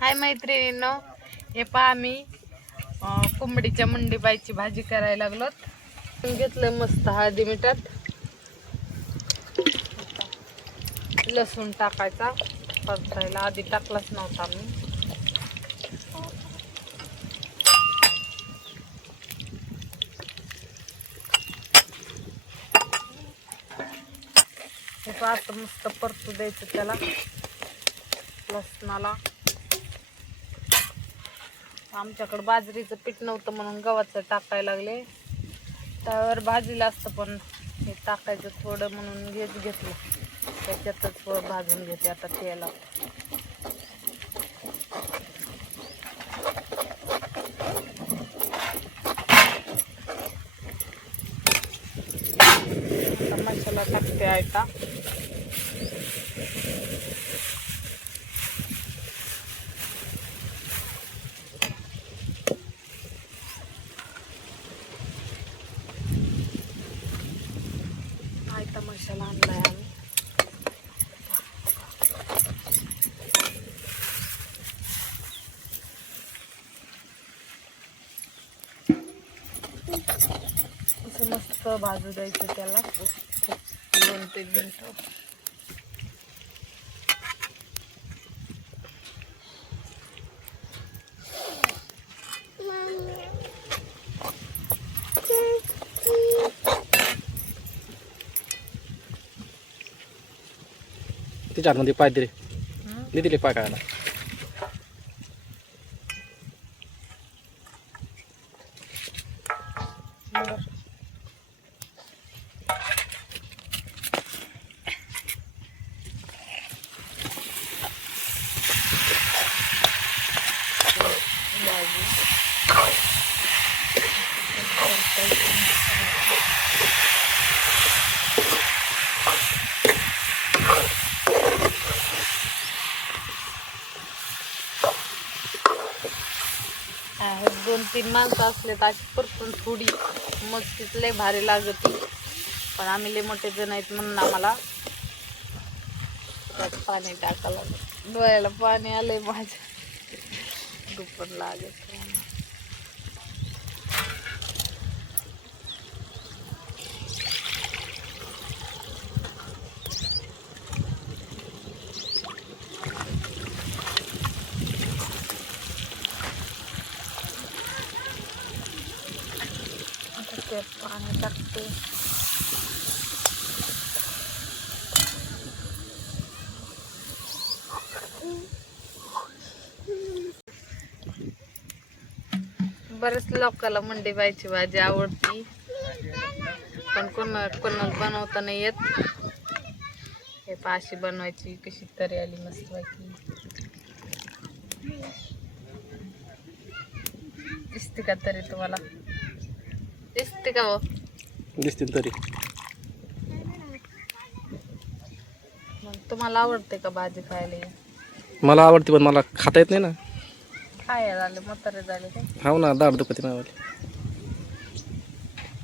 हाय मैत्रिणींनो, हे पहा आम्ही कोंबडीच्या मुंडीबाईची भाजी करायला लागलोत. घेतलं मस्त हळदी मिठात, लसूण टाकायचा परतायला. आधी टाकलाच नव्हता मी. हे पहा आता मस्त परतू द्यायचं त्याला लसणाला. आमच्याकडे बाजरीचं पीठ नव्हतं म्हणून गव्हाचं टाकायला लागले. त्यावर भाजीला असतं पण हे टाकायचं थोडं म्हणून घेतलं. त्याच्यातच भाजून घेते आता तेला. आता मसाला टाकते आयता. आयता मसाला आणलाय आम्ही. असं मस्त भाजू द्यायचं त्याला 2-3 मिनिटं. तिच्या आतमध्ये पाय दिले दिले पाय खायला. हे 2-3 माणसं असले तर परतून थोडी मग तिथले भारी लागत. पण आम्ही लय मोठे जण आहेत म्हणून आम्हाला त्यात पाणी टाकायला लागलं. डोळ्याला पाणी आलंय माझ्या. दुपण लागत. पाणी टाकते. बरेच लोकांना मुंडीबाईची भाजी आवडती, पण कोणाला बनवता नाही येत. हे पाशी बनवायची कशी तरी आली मस्त पैकी. दिसते का तरी तुम्हाला? दिसते का? दिसते तरी. मग तुम्हाला आवडते का भाजी खायला? मला आवडते पण मला खाता येत नाही ना. खायला झाले म्हातारे झाले काय? हाव ना, दाढ दुखते माझी.